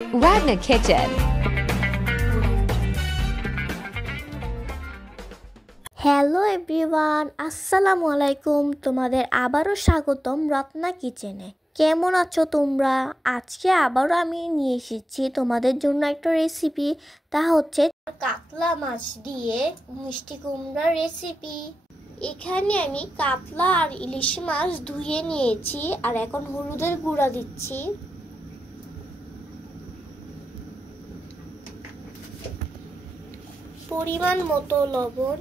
Ragna Kitchen. Hello everyone, আসসালামু আলাইকুম। তোমাদের আবারও স্বাগতম রত্না কিচেনে। কেমন আছো তোমরা? আজকে আবারও আমি নিয়ে এসেছি তোমাদের জন্য একটা রেসিপি। তা হচ্ছে কাতলা মাছ দিয়ে মিষ্টি কুমড়ার রেসিপি। এখানে আমি কাতলা আর ইলিশ মাছ ধুয়ে নিয়েছি আর এখন হলুদের গুঁড়া দিচ্ছি। পরিমাণ মতো লবণ।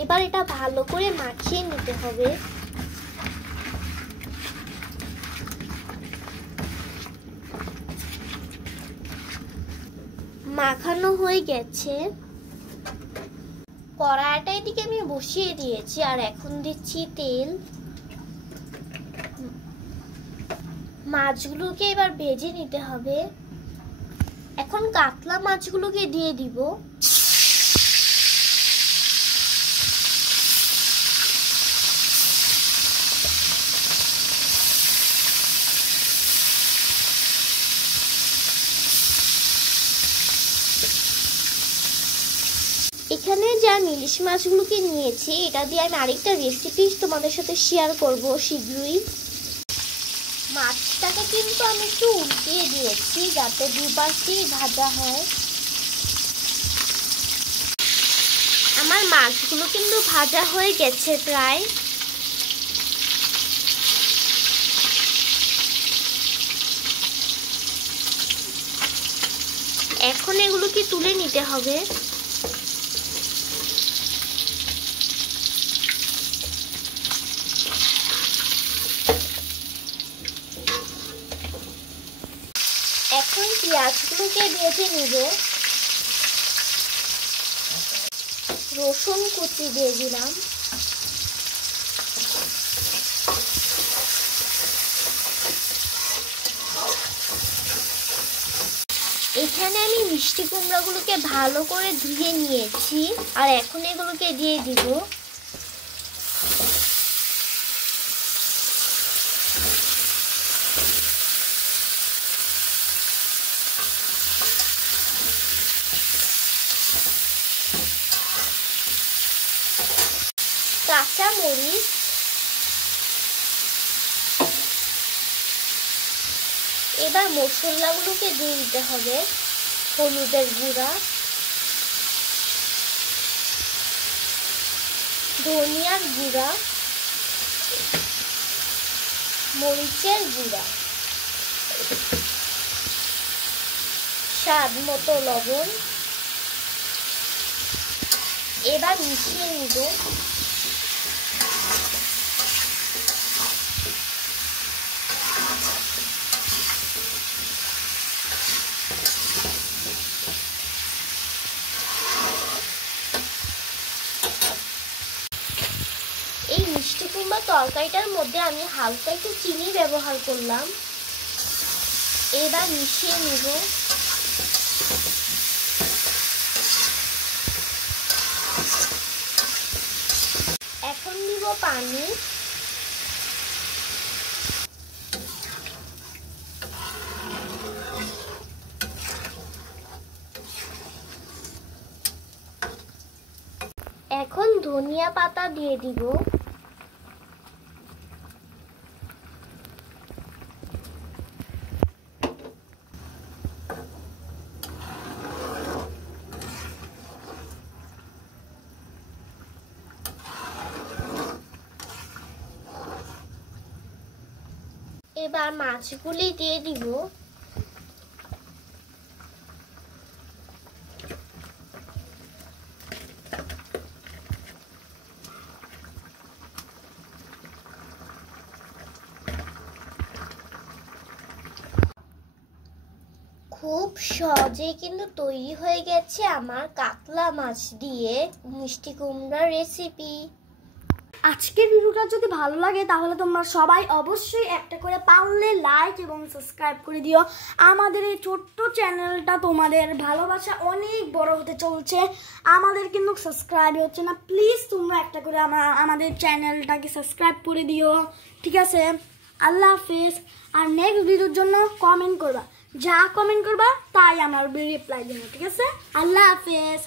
এবার এটা ভালো করে মাখিয়ে নিতে হবে। মাখানো হয়ে গেছে। কড়াইটা এদিকে আমি বসিয়ে দিয়েছি আর এখন দিচ্ছি তেল। মাছগুলোকে এবার ভেজে নিতে হবে। এখন কাতলা মাছগুলোকে দিয়ে দিব। এখানে যে আমি ইলিশ মাছগুলোকে নিয়েছি, এটা দিয়ে আমি আরেকটা রেসিপি তোমাদের সাথে শেয়ার করব শীঘ্রই। মাছটাকে কিন্তু আমি একটু উল্টিয়ে দিয়েছি যাতে দুপাশই ভাজা হয়। আমার মাছগুলো কিন্তু ভাজা হয়ে গেছে প্রায়। এখন এগুলোকে তুলে নিতে হবে। এখন পেঁয়াজগুলোকে ভেজে নিব। রসুন কুচি দিয়ে দিলাম। এখানে আমি মিষ্টি কুমড়াগুলোকে ভালো করে ধুয়ে নিয়েছি আর এখন এগুলোকে দিয়ে দিব। কাঁচা মরিচ, এবার মশলাগুলোকে দিয়ে দিতে হবে। হলুদের গুঁড়া, ধনিয়ার গুঁড়া, মরিচের গুঁড়া, স্বাদ মতো লবণ। এবার মিশিয়ে নিব। এই মিষ্টি কুমড়া তরকারিটার মধ্যে আমি হালকা একটু চিনি ব্যবহার করলাম। এবার মিশিয়ে নিব। এখন দিব পানি। এখন ধনিয়া পাতা দিয়ে দিব। এবার মাছগুলি দিয়ে দিব। খুব সহজেই কিন্তু তৈরি হয়ে গেছে আমার কাতলা মাছ দিয়ে মিষ্টি কুমড়ার রেসিপি। আজকের ভিডিওটা যদি ভালো লাগে তাহলে তোমরা সবাই অবশ্যই একটা করে পারলে লাইক এবং সাবস্ক্রাইব করে দিও। আমাদের এই ছোট্ট চ্যানেলটা তোমাদের ভালোবাসা অনেক বড় হতে চলছে, আমাদের কিন্তু সাবস্ক্রাইব হচ্ছে না। প্লিজ তোমরা একটা করে আমাদের চ্যানেলটাকে সাবস্ক্রাইব করে দিও, ঠিক আছে? আল্লাহ হাফেজ। আর নেক্সট ভিডিওর জন্য কমেন্ট করবা। যা কমেন্ট করবা তাই আমার রিপ্লাই দেবো, ঠিক আছে? আল্লাহ হাফেজ।